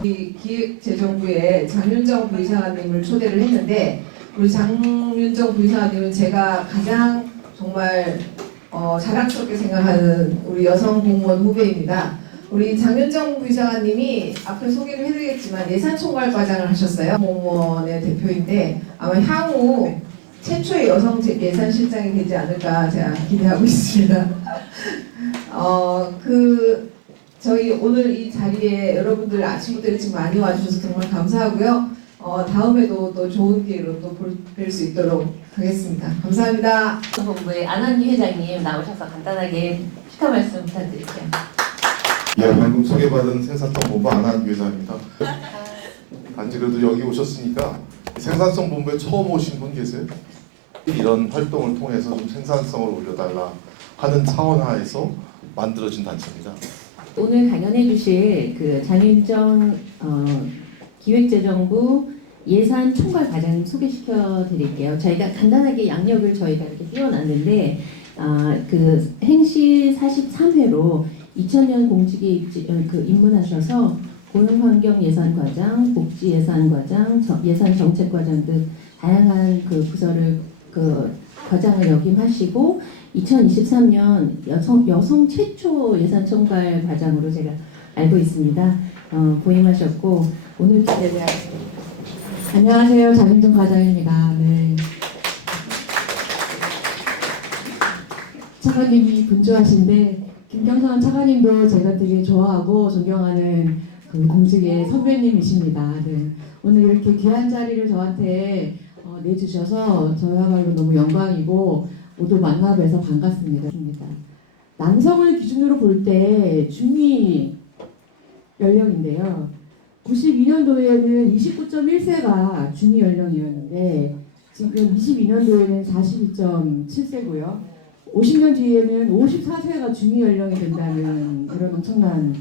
우리 기획재정부에 장윤정 부이사님을 초대를 했는데 우리 장윤정 부이사님은 제가 가장 정말 자랑스럽게 생각하는 우리 여성 공무원 후배입니다. 우리 장윤정 부이사님이 앞에 소개를 해드리겠지만 예산총괄과장을 하셨어요. 공무원의 대표인데 아마 향후 최초의 여성 예산실장이 되지 않을까 제가 기대하고 있습니다. 저희 오늘 이 자리에 여러분들 아침부터 일찍 많이 와주셔서 정말 감사하고요. 다음에도 또 좋은 기회로 또 뵐 수 있도록 하겠습니다. 감사합니다. 본부의 안한기 회장님 나오셔서 간단하게 축하 말씀 부탁드릴게요. 예, 방금 소개받은 생산성 본부 안한기 회장입니다. 단지 그래도 여기 오셨으니까 생산성 본부에 처음 오신 분 계세요? 이런 활동을 통해서 좀 생산성을 올려달라 하는 차원 하에서 만들어진 단체입니다. 오늘 강연해 주실 그 장윤정 기획재정부 예산총괄과장님 소개시켜 드릴게요. 저희가 간단하게 양력을 저희가 이렇게 띄워놨는데 그 행시 43회로 2000년 공직에 입문하셔서 고용환경예산과장, 복지예산과장, 예산정책과장 등 다양한 그 부서를 과장을 역임하시고 2023년 여성 최초 예산총괄 과장으로 제가 알고 있습니다. 부임하셨고 오늘 기대를 안녕하세요. 장윤정 과장입니다. 네. 차관님이 분주하신데 김경선 차관님도 제가 되게 좋아하고 존경하는 그 공직의 선배님이십니다. 네. 오늘 이렇게 귀한 자리를 저한테 내주셔서 저야말로 너무 영광이고 모두 만나 뵈서 반갑습니다. 남성을 기준으로 볼 때 중위 연령인데요. 92년도에는 29.1세가 중위 연령이었는데 지금 22년도에는 42.7세고요. 50년 뒤에는 54세가 중위 연령이 된다는 그런 엄청난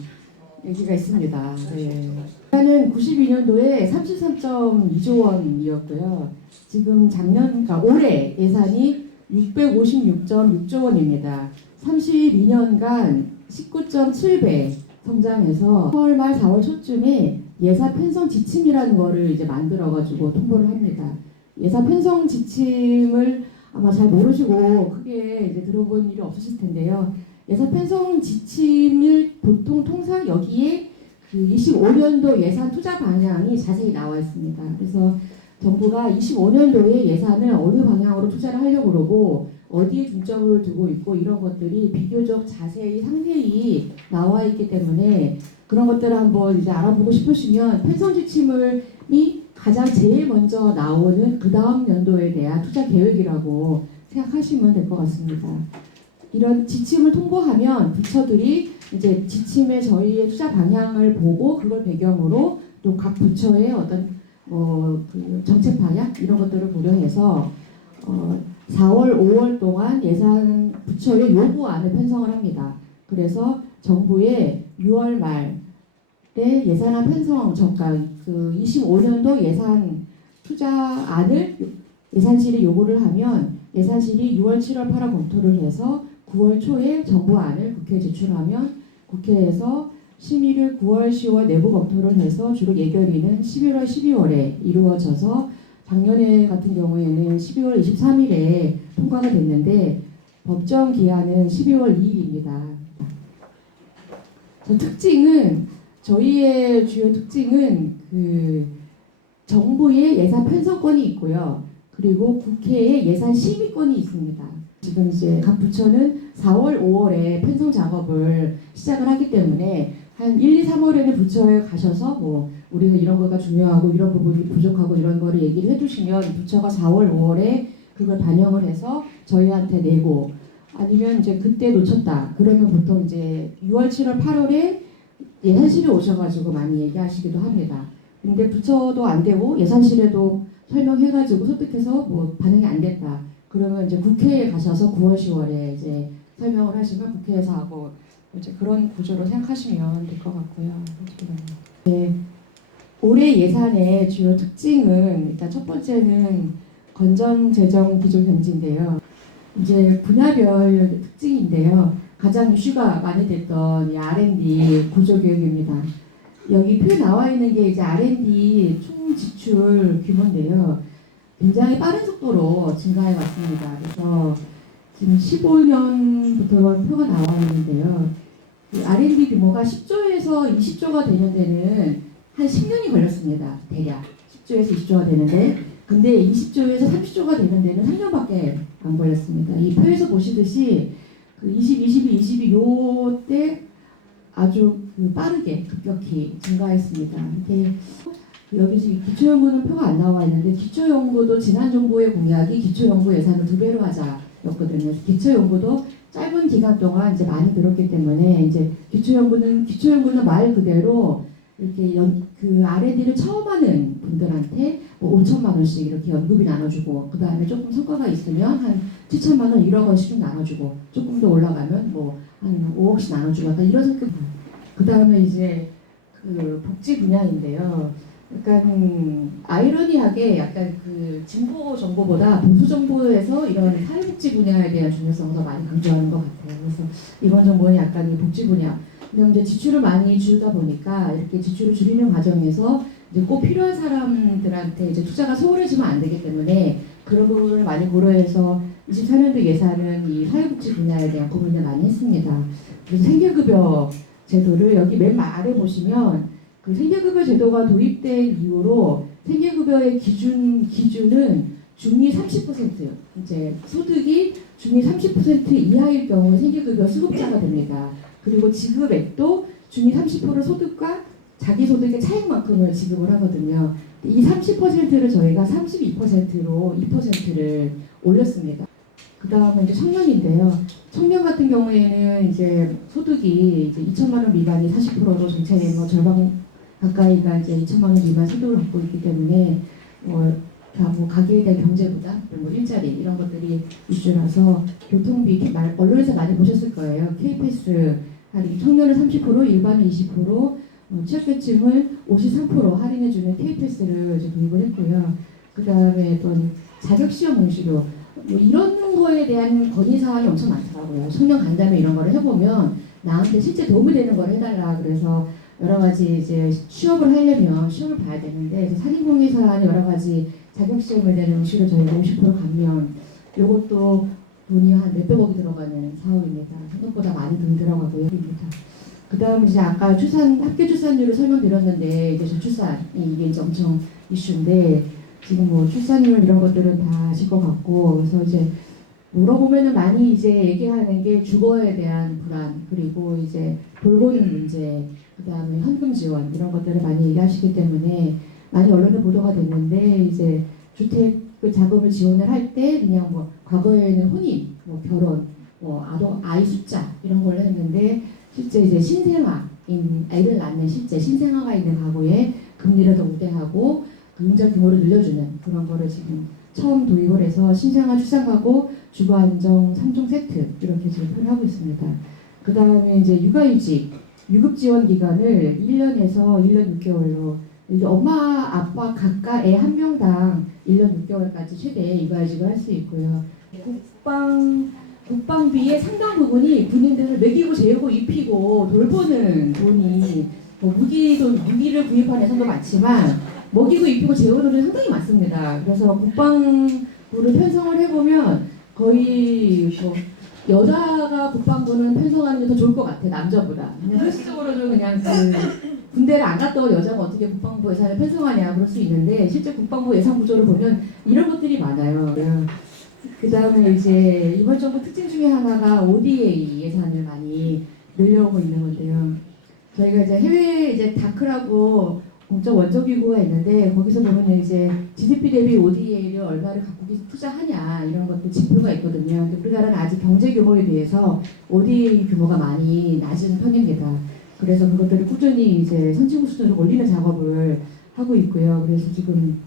얘기가 있습니다. 네. 일단은 92년도에 33.2조 원이었고요. 지금 그러니까 올해 예산이 656.6조 원입니다. 32년간 19.7배 성장해서 4월 말 4월 초쯤에 예산 편성 지침이라는 거를 이제 만들어가지고 통보를 합니다. 예산 편성 지침을 아마 잘 모르시고 크게 이제 들어본 일이 없으실 텐데요. 예산 편성 지침을 통상 여기에 그 25년도 예산 투자 방향이 자세히 나와 있습니다. 그래서 정부가 25년도에 예산을 어느 방향으로 투자를 하려고 그러고 어디에 중점을 두고 있고 이런 것들이 비교적 자세히 상세히 나와 있기 때문에 그런 것들을 한번 이제 알아보고 싶으시면 편성 지침이 가장 제일 먼저 나오는 그 다음 연도에 대한 투자 계획이라고 생각하시면 될 것 같습니다. 이런 지침을 통보하면 부처들이 이제 지침의 저희의 투자 방향을 보고 그걸 배경으로 또 각 부처의 어떤 그 정책 방향 이런 것들을 고려해서 4월, 5월 동안 예산 부처의 요구안을 편성을 합니다. 그래서 정부의 6월 말에 예산안 편성 저가 그 25년도 예산 투자안을 예산실이 요구를 하면 예산실이 6월, 7월, 8월 검토를 해서 9월 초에 정부안을 국회에 제출하면 국회에서 심의를 9월, 10월 내부 검토를 해서 주로 예결위는 11월, 12월에 이루어져서 작년에 같은 경우에는 12월 23일에 통과가 됐는데 법정 기한은 12월 2일입니다. 저희의 주요 특징은 그 정부의 예산 편성권이 있고요. 그리고 국회의 예산 심의권이 있습니다. 지금 이제 각 부처는 4월, 5월에 편성 작업을 시작을 하기 때문에 한 1, 2, 3월에는 부처에 가셔서 우리는 이런 거가 중요하고 이런 부분이 부족하고 이런 거를 얘기를 해주시면 부처가 4월, 5월에 그걸 반영을 해서 저희한테 내고 아니면 이제 그때 놓쳤다. 그러면 보통 이제 6월, 7월, 8월에 예산실에 오셔가지고 많이 얘기하시기도 합니다. 근데 부처도 안 되고 예산실에도 설명해가지고 설득해서 반응이 안 됐다. 그러면 이제 국회에 가셔서 9월, 10월에 이제 설명을 하시면 국회에서 하고 이제 그런 구조로 생각하시면 될 것 같고요. 네. 올해 예산의 주요 특징은 일단 첫 번째는 건전 재정 기조 경지인데요. 이제 분야별 특징인데요. 가장 이슈가 많이 됐던 이 R&D 구조 교육입니다. 여기 표에 나와 있는 게 이제 R&D 총 지출 규모인데요. 굉장히 빠른 속도로 증가해 왔습니다. 그래서 지금 15년부터 표가 나와 있는데요. 이 R&D 규모가 10조에서 20조가 되는 데는 한 10년이 걸렸습니다. 대략 10조에서 20조가 되는데, 근데 20조에서 30조가 되는 데는 3년밖에 안 걸렸습니다. 이 표에서 보시듯이 그 22 요때 아주 빠르게 급격히 증가했습니다. 이렇게 여기서 기초연구는 표가 안 나와 있는데, 기초연구도 지난 정부의 공약이 기초연구 예산을 2배로 하자였거든요. 기초연구도 짧은 기간 동안 이제 많이 들었기 때문에 이제 기초연구는 말 그대로 이렇게 그 R&D를 처음 하는 분들한테 뭐 5천만 원씩 이렇게 연금이 나눠주고, 그 다음에 조금 성과가 있으면 한 7천만 원, 1억 원씩 나눠주고, 조금 더 올라가면 뭐 한 5억씩 나눠주고, 약간 이런 성격. 그 다음에 이제 그 복지 분야인데요. 약간 아이러니하게 약간 그 진보 정보보다 보수 정보에서 이런 사회복지 분야에 대한 중요성을 더 많이 강조하는 것 같아요. 그래서 이번 정부는 약간 이 복지 분야, 그럼 이제 지출을 많이 줄이다 보니까 이렇게 지출을 줄이는 과정에서 이제 꼭 필요한 사람들한테 이제 투자가 소홀해지면 안 되기 때문에 그런 부분을 많이 고려해서 24년도 예산은 이 사회복지 분야에 대한 부분을 많이 했습니다. 그래서 생계급여 제도를 여기 맨 아래 보시면 그 생계급여 제도가 도입된 이후로 생계급여의 기준은 중위 30%, 이제 소득이 중위 30% 이하일 경우 생계급여 수급자가 됩니다. 그리고 지급액도 중위 30% 소득과 자기소득의 차익만큼을 지급을 하거든요. 이 30%를 저희가 32%로 2%를 올렸습니다. 그 다음은 이제 청년인데요. 청년 같은 경우에는 이제 소득이 이제 2천만 원 미만이 40%로 전체 뭐 절반 가까이가 이제 2천만 원 미만 소득을 갖고 있기 때문에 뭐 가계에 대한 경제 부담, 뭐 일자리 이런 것들이 이슈라서 교통비 언론에서 많이 보셨을 거예요. K패스 할인, 청년을 30%, 일반은 20%, 취약계층을 53% 할인해주는 K패스를 이제 도입을 했고요. 그 다음에 또 자격시험 응시료, 뭐 이런 거에 대한 건의사항이 엄청 많더라고요. 청년 간담회 이런 거를 해보면 나한테 실제 도움이 되는 걸 해달라. 그래서 여러 가지 이제 취업을 하려면 시험을 봐야 되는데 상임공개 사안에 여러 가지 자격시험에 대한 응시료 저희가 50% 감면, 이것도 돈이 한 몇백억이 들어가는 사업입니다. 생각보다 많이 돈 들어가고요. 그 다음 이제 아까 합계 출산율을 설명드렸는데 이제 저출산이 이게 이제 엄청 이슈인데 지금 뭐 출산율 이런 것들은 다 아실 것 같고, 그래서 이제 물어보면은 많이 이제 얘기하는 게 주거에 대한 불안, 그리고 이제 돌보는 문제, 그 다음에 현금 지원 이런 것들을 많이 얘기하시기 때문에 많이 언론에 보도가 됐는데, 이제 주택 자금을 지원을 할 때 그냥 뭐 과거에는 혼인, 뭐 결혼, 뭐 아이 숫자 이런 걸 했는데 실제 이제 아이를 낳는 실제 신생아가 있는 가구에 금리를 더 우대하고 융자 규모를 늘려주는 그런 거를 지금 처음 도입을 해서 신생아 출산가구 주거 안정 3종 세트 이렇게 지금 표현하고 있습니다. 그 다음에 이제 육아휴직 유급 지원 기간을 1년에서 1년 6개월로, 이게 엄마 아빠 각각 애 한 명당 1년 6개월까지 최대 육아휴직을 할 수 있고요. 국방비의 상당 부분이 군인들을 먹이고 재우고 입히고 돌보는 돈이, 뭐 무기를 구입하는 예산도 많지만 먹이고 입히고 재우는 돈이 상당히 많습니다. 그래서 국방부를 편성을 해보면 거의 뭐 여자가 국방부는 편성하는 게 더 좋을 것 같아, 남자보다. 그냥 현실적으로도 그냥 군대를 안 갔다 온 여자가 어떻게 국방부 예산을 편성하냐 그럴 수 있는데, 실제 국방부 예산 구조를 보면 이런 것들이 많아요. 그 다음에 이제 이번 정부 특징 중에 하나가 ODA 예산을 많이 늘려오고 있는 건데요. 저희가 이제 해외 이제 다크라고 공적 원조기구가 있는데 거기서 보면 이제 GDP 대비 ODA를 얼마를 각국이 투자하냐 이런 것도 지표가 있거든요. 근데 우리나라는 아직 경제 규모에 비해서 ODA 규모가 많이 낮은 편입니다. 그래서 그것들을 꾸준히 이제 선진국 수준으로 올리는 작업을 하고 있고요. 그래서 지금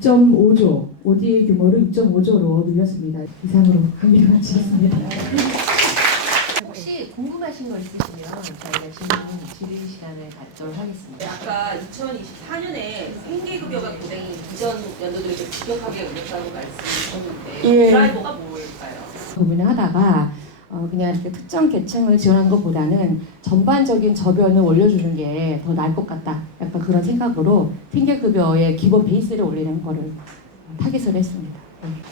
6.5조, ODA 규모를 6.5조로 늘렸습니다. 이상으로 강의를 마치겠습니다. 혹시 궁금하신 거 있으시면 저희가 질문 드릴 시간을 갖도록 하겠습니다. 아까 2024년에 생계급여가 굉장히 이전 연도들에 급격하게 오른다고 말씀하셨는데 예. 드라이버가 뭘까요? 고민을 하다가 그냥 이렇게 특정 계층을 지원하는 것보다는 전반적인 저변을 올려주는 게 더 나을 것 같다. 약간 그런 생각으로 핑계급여의 기본 베이스를 올리는 거를 타깃을 했습니다.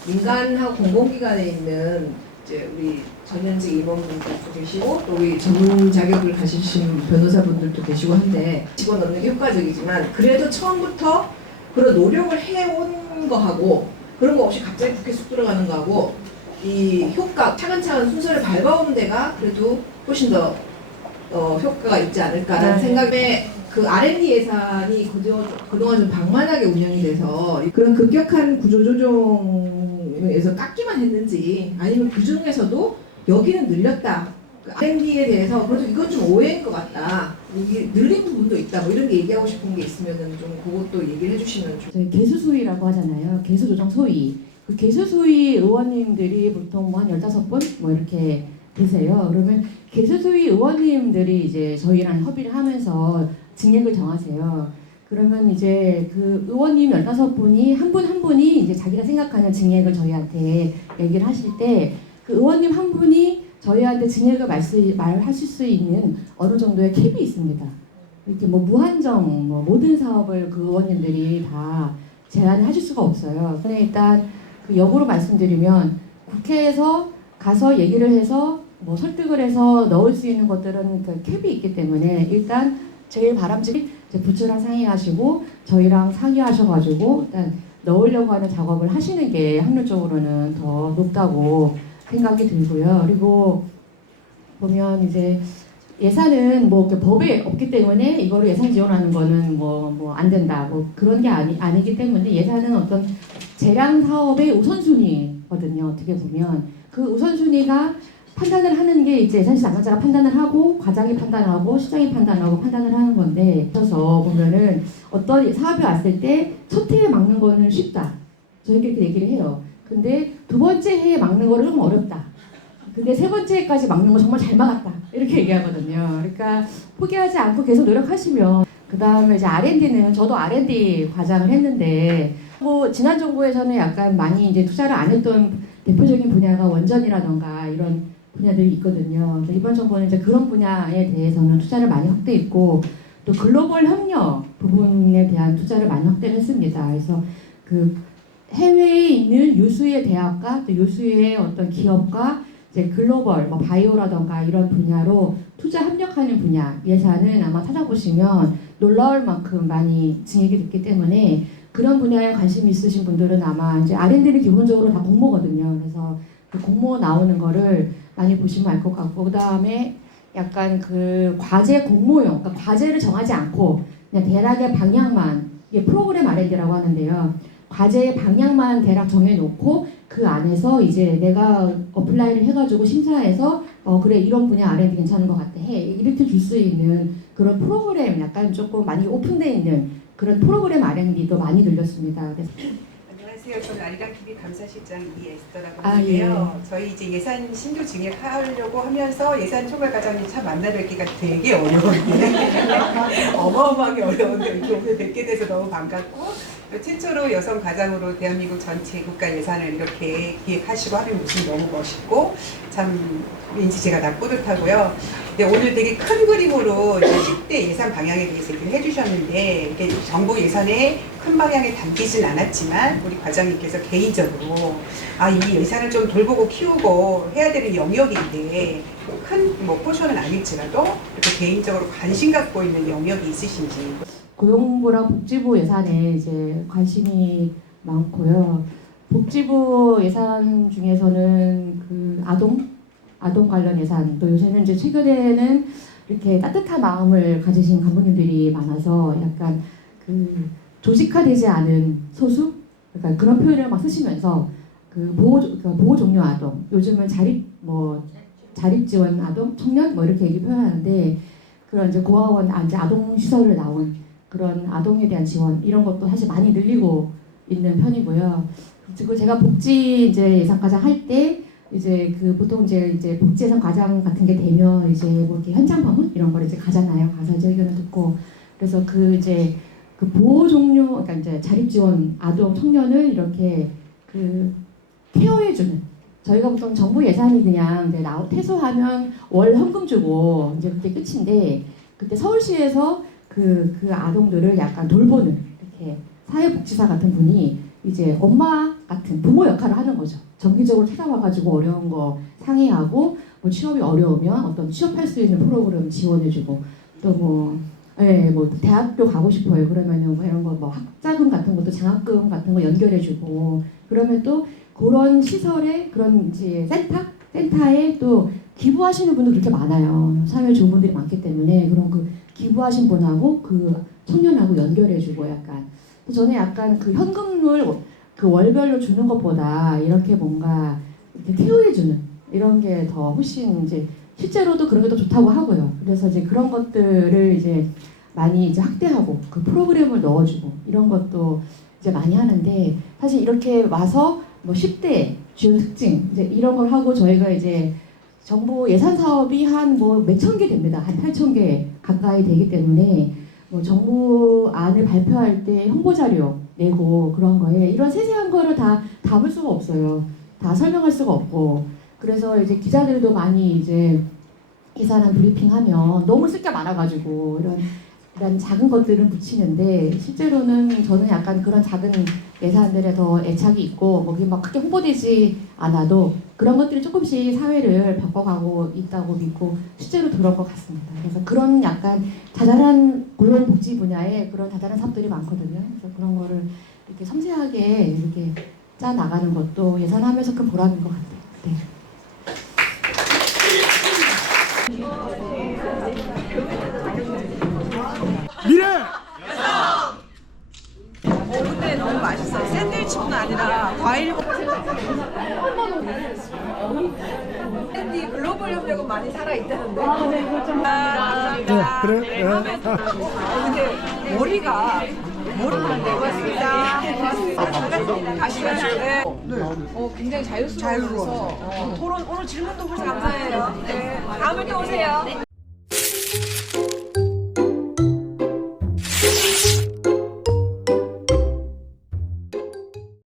민간하고 공공기관에 있는 이제 우리 전현직 임원분들도 계시고 또 우리 전문 자격을 가지신 변호사분들도 계시고 한데 집어넣는 게 효과적이지만 그래도 처음부터 그런 노력을 해온 거하고 그런 거 없이 갑자기 국회 쑥 들어가는 거하고 이 효과 차근차근 순서를 밟아오는 데가 그래도 훨씬 더 효과가 있지 않을까라는 생각에 그 R&D 예산이 그동안 좀 방만하게 운영이 돼서 그런 급격한 구조조정에서 깎기만 했는지 아니면 그 중에서도 여기는 늘렸다. 그 R&D에 대해서 그래도 이건 좀 오해인 것 같다. 이게 늘린 부분도 있다. 뭐 이런 게 얘기하고 싶은 게 있으면은 좀 그것도 얘기를 해주시면 좋. 저희 개수수위라고 하잖아요. 개수조정 소위. 그 개수수위 의원님들이 보통 뭐 한 15분 뭐 이렇게 되세요. 그러면 개수수위 의원님들이 이제 저희랑 협의를 하면서 징역을 정하세요. 그러면 이제 그 의원님 15분이 한 분 한 분이 이제 자기가 생각하는 징역을 저희한테 얘기를 하실 때 그 의원님 한 분이 저희한테 징역을 말하실 수 있는 어느 정도의 캡이 있습니다. 이렇게 뭐 무한정 뭐 모든 사업을 그 의원님들이 다 제안을 하실 수가 없어요. 근데 일단 그 역으로 말씀드리면 국회에서 가서 얘기를 해서 뭐 설득을 해서 넣을 수 있는 것들은 그 캡이 있기 때문에 일단 제일 바람직한 부처랑 상의하시고 저희랑 상의하셔가지고 일단 넣으려고 하는 작업을 하시는 게 확률적으로는 더 높다고 생각이 들고요. 그리고 보면 이제 예산은 뭐 법에 없기 때문에 이거를 예산 지원하는 거는 뭐 안 된다 뭐 그런 게 아니기 때문에 예산은 어떤 재량 사업의 우선순위거든요. 어떻게 보면 그 우선순위가 판단을 하는 게 이제 예산실 담당자가 판단을 하고 과장이 판단하고 시장이 판단하고 판단을 하는 건데 그래서 보면은 어떤 사업이 왔을 때 첫 해에 막는 거는 쉽다. 저희끼리 그 얘기를 해요. 근데 두 번째 해에 막는 거는 좀 어렵다. 근데 세 번째 해까지 막는 거 정말 잘 막았다. 이렇게 얘기하거든요. 그러니까 포기하지 않고 계속 노력하시면 그 다음에 이제 R&D는 저도 R&D 과장을 했는데 뭐 지난 정부에서는 약간 많이 이제 투자를 안 했던 대표적인 분야가 원전이라던가 이런 분야들이 있거든요. 이번 정부는 이제 그런 분야에 대해서는 투자를 많이 확대했고 또 글로벌 협력 부분에 대한 투자를 많이 확대를 했습니다. 그래서 그 해외에 있는 유수의 대학과 또 유수의 어떤 기업과 이제 글로벌 뭐 바이오라던가 이런 분야로 투자 협력하는 분야 예산은 아마 찾아보시면 놀라울 만큼 많이 증액이 됐기 때문에 그런 분야에 관심이 있으신 분들은 아마 이제 R&D를 기본적으로 다 공모거든요. 그래서 그 공모 나오는 거를 많이 보시면 알 것 같고 그 다음에 약간 그 과제 공모용, 그러니까 과제를 정하지 않고 그냥 대략의 방향만 이게 프로그램 R&D라고 하는데요. 과제의 방향만 대략 정해놓고 그 안에서 이제 내가 어플라이를 해가지고 심사해서 그래 이런 분야 R&D 괜찮은 것 같아 해 이렇게 줄 수 있는 그런 프로그램 약간 조금 많이 오픈되어 있는 그런 프로그램 R&D도 많이 늘렸습니다. 그래서 안녕하세요. 저는 아리랑TV 감사실장 이에스더라고 아, 하는데요. 저희 이제 예산 신규 증액하려고 하면서 예산 총괄 과장님 참 만나 뵙기가 되게 어려운데 어마어마하게 어려운데 이렇게 오늘 뵙게 돼서 너무 반갑고 또 최초로 여성 과장으로 대한민국 전체 국가 예산을 이렇게 기획하시고 하는 모습이 너무 멋있고 참 왠지 제가 다 뿌듯하고요. 근데 오늘 되게 큰 그림으로 이제 10대 예산 방향에 대해서 얘기를 해주셨는데 이게 정부 예산의 큰 방향에 담기진 않았지만 우리 과장님께서 개인적으로 이 예산을 좀 돌보고 키우고 해야 되는 영역인데 큰 뭐 포션은 아닐지라도 이렇게 개인적으로 관심 갖고 있는 영역이 있으신지. 고용부랑 복지부 예산에 이제 관심이 많고요. 복지부 예산 중에서는 그 아동 관련 예산 또 요새는 이제 최근에는 이렇게 따뜻한 마음을 가지신 간부님들이 많아서 약간 그 조직화되지 않은 소수 그러니까 그런 표현을 막 쓰시면서 그 보호 종료 아동 요즘은 자립 지원 아동 청년 뭐 이렇게 얘기 표현하는데 그런 이제 고아원 이제 아동 시설을 나온 그런 아동에 대한 지원 이런 것도 사실 많이 늘리고 있는 편이고요. 그리고 제가 복지 이제 예산 과장 할 때 이제 그 보통 이제 복지 예산 과장 같은 게 되면 이제 뭐 이렇게 현장 방문 이런 걸 이제 가잖아요. 가서 이제 의견을 듣고 그래서 그 이제 그 보호 종료 그러니까 이제 자립 지원 아동 청년을 이렇게 그 케어해주는 저희가 보통 정부 예산이 그냥 이제 퇴소하면 월 현금 주고 이제 그게 끝인데 그때 서울시에서 그 아동들을 약간 돌보는 이렇게 사회복지사 같은 분이 이제 엄마 같은 부모 역할을 하는 거죠. 정기적으로 찾아와가지고 어려운 거 상의하고 뭐 취업이 어려우면 어떤 취업할 수 있는 프로그램 지원해주고 또 뭐 대학교 가고 싶어요. 그러면은 뭐 이런 거 뭐 학자금 같은 것도 장학금 같은 거 연결해주고 그러면 또 그런 시설에 그런 이제 센터에 또 기부하시는 분도 그렇게 많아요. 사회 좋은 분들이 많기 때문에 그런 그 기부하신 분하고 그 청년하고 연결해주고 약간 저는 약간 그 현금을 그 월별로 주는 것보다 이렇게 뭔가 이렇게 케어해주는 이런 게 더 훨씬 이제 실제로도 그런 게 더 좋다고 하고요. 그래서 이제 그런 것들을 이제 많이 이제 확대하고 그 프로그램을 넣어주고 이런 것도 이제 많이 하는데 사실 이렇게 와서 뭐 10대 주요 특징 이제 이런 걸 하고 저희가 이제 정부 예산 사업이 한 뭐 몇천 개 됩니다. 한 8천 개 가까이 되기 때문에 뭐 정부 안을 발표할 때 홍보 자료 내고 그런 거에 이런 세세한 거를 다 담을 수가 없어요. 다 설명할 수가 없고 그래서 이제 기자들도 많이 이제 예산안 브리핑하면 너무 쓸 게 많아가지고 이런 작은 것들은 붙이는데 실제로는 저는 약간 그런 작은 예산들에 더 애착이 있고 거기 막 크게 홍보되지 않아도 그런 것들이 조금씩 사회를 바꿔가고 있다고 믿고 실제로 그런 것 같습니다. 그래서 그런 약간 자잘한 고용복지 분야에 그런 자잘한 사업들이 많거든요. 그래서 그런 거를 이렇게 섬세하게 이렇게 짜 나가는 것도 예산하면서 큰 보람인 것 같아요. 네. 미래! 근데 너무 맛있어요. 샌드위치뿐 아니라 과일 샌디 글로벌 협력은 많이 살아있다는데. 감사합니다. 그래? 근데 머리가 고맙습니다. 가시면 굉장히 자유스러워서 토론 오늘 질문도 벌써 감사해요. 네. 다음에 또 오세요.